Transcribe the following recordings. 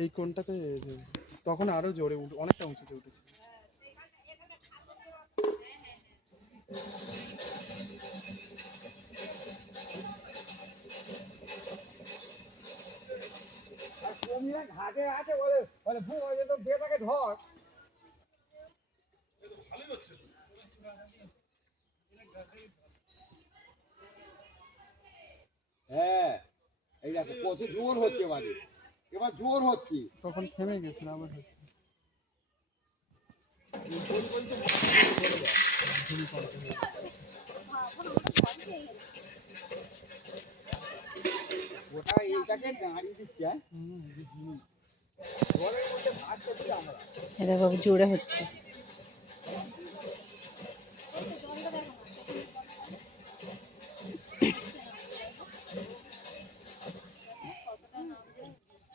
এই কোণটাতে তখন আরো জোরে অনেকটা উঁচুতে উঠেছে। ঘাটে আছে বলে বলে তো বেটাকে ধর। হ্যাঁ এই দেখো কত জোর হচ্ছে মানে এবার জোর হচ্ছে তখন থেমে গেছিল আবার হচ্ছে। ওটা এইটাকে গাড়ি দিচ্ছে ঘরের মধ্যে ভাত করছি আমরা। এটা বাবু জোরে হচ্ছে।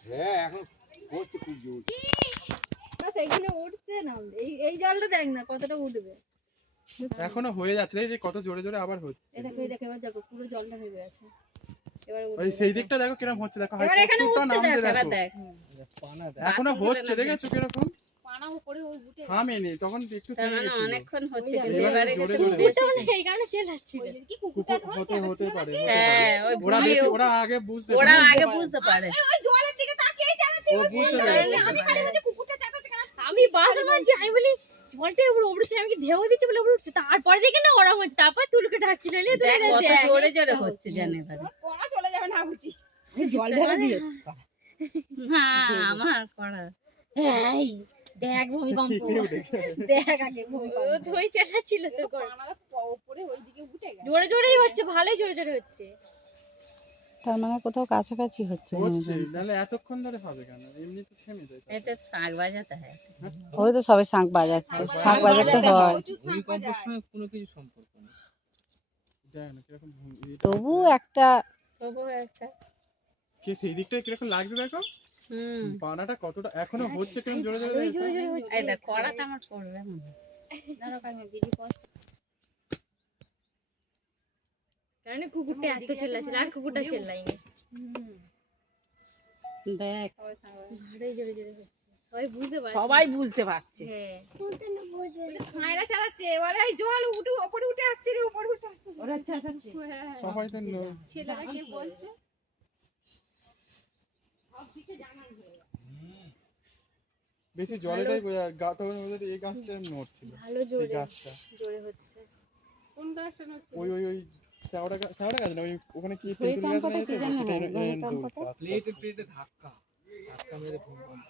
হ্যাঁ এখন হচ্ছে খুব জোর। এখানে উঠছে না, এই জলটা দেখ না কতটা উঠবে। এখনো হয়ে যাচ্ছে এই যে কত জোরে জোরে আবার হচ্ছে। এটা কই দেখো, এবার দেখো পুরো জলটা ভেবে আছে। এবার ওই সেই দিকটা দেখো কিরকম হচ্ছে, দেখো এবার এখানে উঠছে দেখ। এখনো হচ্ছে দেখেছো কিরকম পানা উপরে ওই উঠে থামেনি, তখন একটু থেমে গেছিল। অনেকক্ষণ হচ্ছে কিন্তু এবারে এবারে জোরে জোরে কুকুরটা মানে এই কারণে চেল্লাচ্ছিল। কি কুকুরটা হতে পারে। হ্যাঁ ওই ওরা আগে বুঝতে পারে। ওই জলের দিকে তাকিয়ে চালাচ্ছি, ও বুঝতে পারে। আমি খালি বলছি কুকুরটা চালাচ্ছে কেন। আমি বাসা মানছি, আমি বলি জলটা উপরে উঠছে, আমি কি ঢেউ দিচ্ছি বলে উপরে উঠছে। তারপরে দেখি না ওরা হচ্ছে, তারপর তুলকে ডাকছিল কত জোরে জোরে হচ্ছে জানে এবারে পড়া চলে যাবে না বুঝি। জল ঢেলে দিয়েছ না আমার পড়া। এই দেখ ভূমিকম্প, দেখ আগে ভূমিকম্প ধই চালাচ্ছিল তো উপরে ওইদিকে উঠে গেছে। জোরে জোরেই হচ্ছে, ভালোই জোরে জোরে হচ্ছে। তার মানে কোথাও কাছাকাছি হচ্ছে মনে হয়। নাহলে এতক্ষণ ধরে হবে কেন, এমনি তো থেমে যায়। এটা শাঁখ বাজাতে হয়। ওই তো সবাই শাঁখ বাজাচ্ছে, শাঁখ বাজাতে হয়। ভূমিকম্পের সঙ্গে কোনো কিছু সম্পর্ক নেই। জানি না কিরকম তবু একটা কে সেই দিকটা কিরকম লাগছে দেখো। পানাটা কতটা এখনো হচ্ছে, কেমন জোরে জোরে হচ্ছে। এই দেখ কড়াটা আমার পড়বে মনে হয়। দাঁড়াও কারণ ভিডিও পজ। কারণ কুকুরটা এত চিল্লাছিল আর কুকুরটা চিল্লাইনি। দেখ ভালোই জোরে জোরে হচ্ছে। সবাই বুঝতে পারছে। হ্যাঁ খায়রা চালাচ্ছে, এবারে এই জল উঠে উপরে উঠে আসছে রে, উপরে উঠে আসছে। ওরা চালাচ্ছে সবাই তো ছেলেরা কি বলছে বেশি জলেটাই তখন ওদের এই গাছটা নড়ছিল। ভালো জোরে জোরে হচ্ছে। কোন গাছটা নড়ছে? ওই শ্যাওড়া গাছ না, ওই ওখানে কি তেঁতুল গাছ নিয়েছে সেটা প্লেটে ধাক্কা মেরে ভূমিকম্প।